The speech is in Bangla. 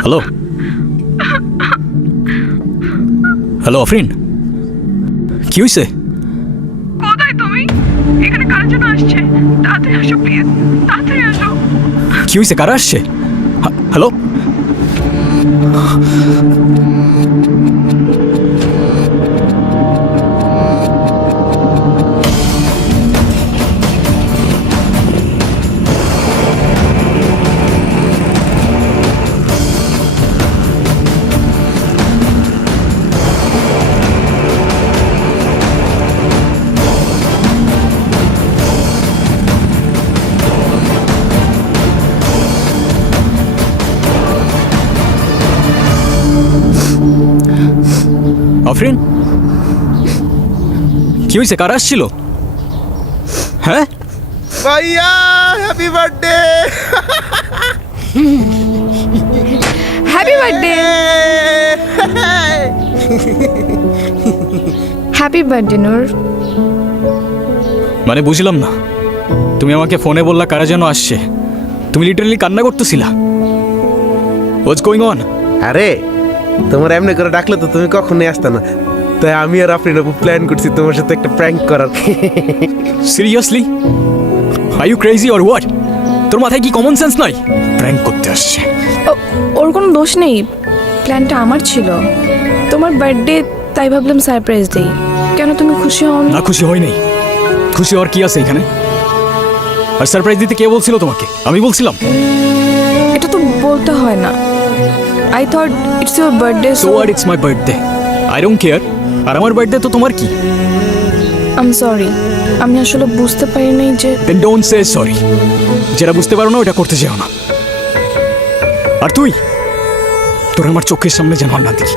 হ্যালো হ্যালো আফরিন, কি হয়েছে? কোথায় তুমি? এখানে কার জন্য আসছে? তাড়াতাড়ি আসো প্লিজ, তাড়াতাড়ি আসো। কি হয়েছে? কারা আসছে? হ্যালো আফরিন, কি হয়েছে? কারা আসছিল? হ্যাঁ, ভাইয়া happy birthday. Happy birthday. Happy birthday Noor. মানে বুঝলাম না, তুমি আমাকে ফোনে বললা কারা যেন আসছে, তুমি লিটারালি কান্না করতেছিলা। What's going on? আরে তোমার এমনি করে ডাকলে তো তুমি কখনোই আসতে না, তাই আমি আর আফরিন আপু প্ল্যান করছি তোমার সাথে একটা প্র্যাঙ্ক করার। Seriously? Are you crazy or what? তোর মাথায় কি কমন সেন্স নাই? প্র্যাঙ্ক করতে আসছে। ওর কোনো দোষ নেই, প্ল্যানটা আমার ছিল। তোমার বার্থডে, তাই ভাবলাম সারপ্রাইজ দেই। কেন তুমি খুশি হও না, খুশি হই নাই। খুশি হওয়ার কি আছে এখানে? আর সারপ্রাইজ দিতে কে বলছিল তোমাকে? আমি বলছিলাম? এটা তো বলতে হয় না। I thought it's your birthday, so what, it's my birthday, I don't care. আর আমার বার্থডে তো তোমার কি? আই এম সরি, আমি আসলে বুঝতে পারিনি যে। Then don't say sorry. যেটা বুঝতে পারো না ওটা করতে যেও না। আর তুই, তোর আমার চোখের সামনে যেন আর না দেখি।